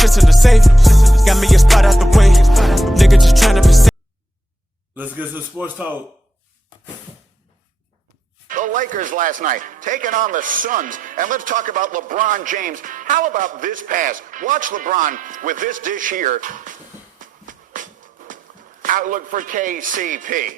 shit's in the safe. Got me a spot out the way. Nigga just tryna be safe. Let's get to the sports talk. The Lakers last night taking on the Suns. And let's talk about LeBron James. How about this pass? Watch LeBron with this dish here. Outlook for KCP.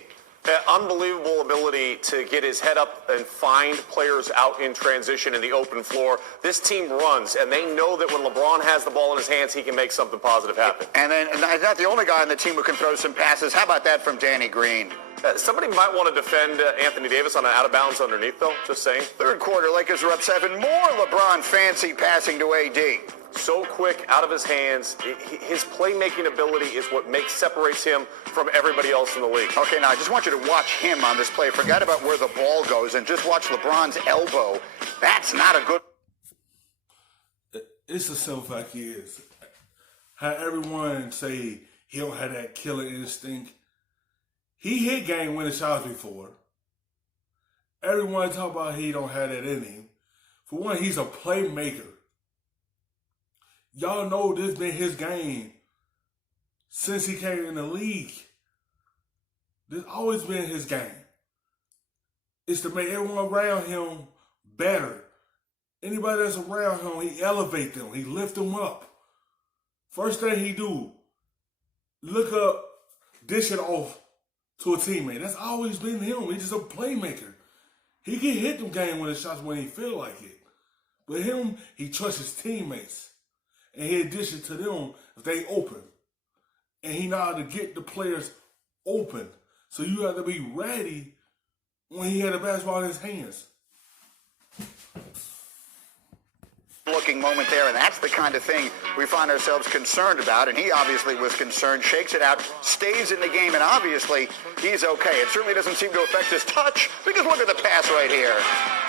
Unbelievable ability to get his head up and find players out in transition in the open floor. This team runs, and they know that when LeBron has the ball in his hands, he can make something positive happen. And then, and not the only guy on the team who can throw some passes. How about that from Danny Green? Somebody might want to defend Anthony Davis on an out-of-bounds underneath, though, just saying. Third quarter, Lakers are up 7. More LeBron fancy passing to AD. So quick, out of his hands. His playmaking ability is what separates him from everybody else in the league. Okay, now I just want you to watch him on this play. Forget about where the ball goes and just watch LeBron's elbow. That's not a good... It's a simple fact he is. How everyone say he don't have that killer instinct. He hit game-winning shots before. Everyone talk about he don't have that in him. For one, he's a playmaker. Y'all know this been his game since he came in the league. This always been his game. It's to make everyone around him better. Anybody that's around him, he elevate them. He lift them up. First thing he do, look up, dish it off to a teammate. That's always been him. He's just a playmaker. He can hit them game-winning shots when he feel like it. But him, he trusts his teammates. And he dish it to them if they open. And he know how to get the players open. So you have to be ready when he had the basketball in his hands. Looking moment there, and that's the kind of thing we find ourselves concerned about, and he obviously was concerned, shakes it out, stays in the game, and obviously he's okay. It certainly doesn't seem to affect his touch, because look at the pass right here.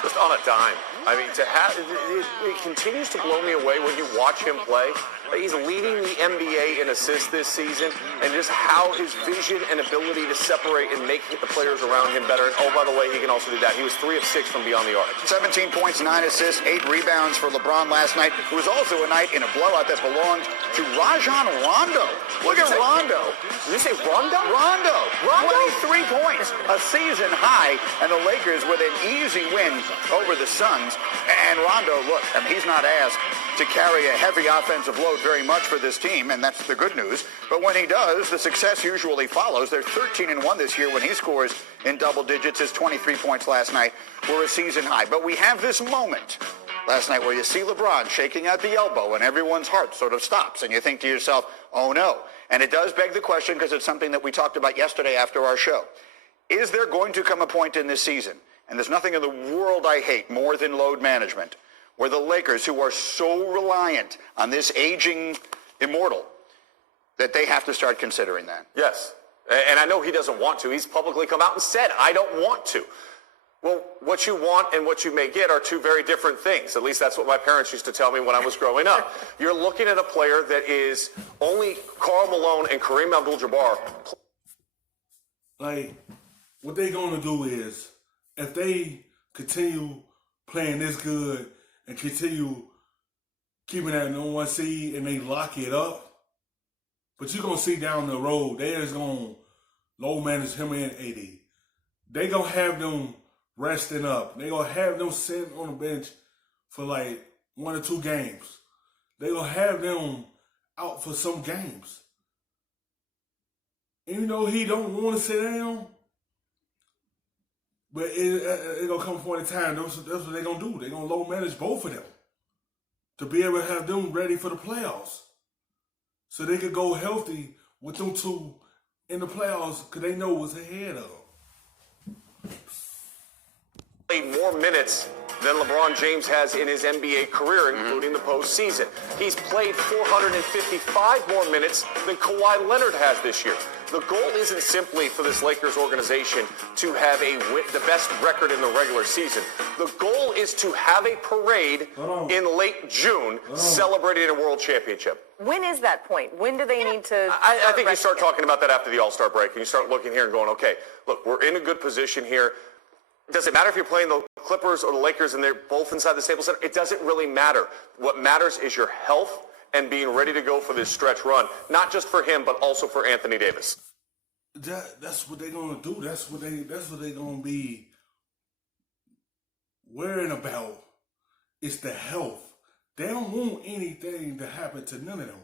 Just on a dime. I mean, it continues to blow me away when you watch him play. He's leading the NBA in assists this season, and just how his vision and ability to separate and make the players around him better. And oh, by the way, he can also do that. He was 3 of 6 from beyond the arc. 17 points, 9 assists, 8 rebounds for LeBron last night. It was also a night in a blowout that belonged to Rajon Rondo. Look at Rondo. Did you say Rondo? Rondo. 23 points, a season high, and the Lakers with an easy win over the Suns. And Rondo, look, I mean, he's not asked to carry a heavy offensive load very much for this team, and that's the good news. But when he does, the success usually follows. They're 13-1 this year when he scores in double digits. His 23 points last night were a season high. But we have this moment last night where you see LeBron shaking out the elbow and everyone's heart sort of stops, and you think to yourself, oh no. And it does beg the question, because it's something that we talked about yesterday after our show. Is there going to come a point in this season, and there's nothing in the world I hate more than load management, where the Lakers, who are so reliant on this aging immortal, that they have to start considering that? Yes. And I know he doesn't want to. He's publicly come out and said, I don't want to. Well, what you want and what you may get are two very different things. At least that's what my parents used to tell me when I was growing up. You're looking at a player that is only Karl Malone and Kareem Abdul-Jabbar. Like, what they going to do is, if they continue playing this good and continue keeping that number 1 seed and they lock it up, but you're going to see down the road, they're just going to low manage him and AD. They going to have them resting up. They going to have them sitting on the bench for like 1 or 2 games. They going to have them out for some games. And you know he don't want to sit down, but it's going to come a point in time, that's what they're going to do. They're going to low manage both of them to be able to have them ready for the playoffs. So they could go healthy with them two in the playoffs, because they know what's ahead of them. Played more minutes than LeBron James has in his NBA career, including the postseason. He's played 455 more minutes than Kawhi Leonard has this year. The goal isn't simply for this Lakers organization to have the best record in the regular season. The goal is to have a parade in late June celebrating a world championship. When is that point? When do they need to I think you start talking about that after the All-Star break, and you start looking here and going, okay, look, we're in a good position here. Does it matter if you're playing the Clippers or the Lakers and they're both inside the Staples Center? It doesn't really matter. What matters is your health and being ready to go for this stretch run, not just for him, but also for Anthony Davis. That's what they're gonna do. That's what they're gonna be worrying about. It's the health. They don't want anything to happen to none of them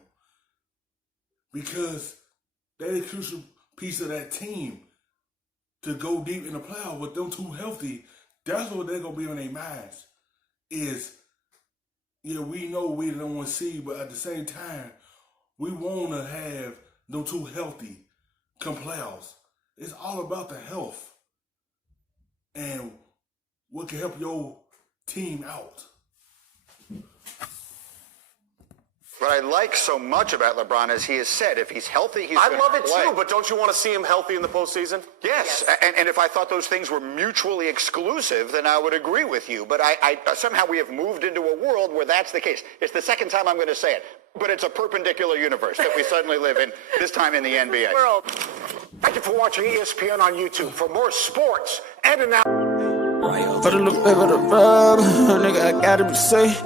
because they're a crucial piece of that team to go deep in the playoffs. With them too healthy, that's what they're gonna be on their minds. Is we know we don't want to see, but at the same time, we want to have them too healthy come playoffs. It's all about the health and what can help your team out. What I like so much about LeBron is he has said if he's healthy, he's going to play. I love it too, but don't you want to see him healthy in the postseason? Yes. And if I thought those things were mutually exclusive, then I would agree with you. But I somehow we have moved into a world where that's the case. It's the second time I'm going to say it, but it's a perpendicular universe that we suddenly live in, this time in the NBA. World. Thank you for watching ESPN on YouTube. For more sports and analysis. For the look, nigga, I gotta be safe.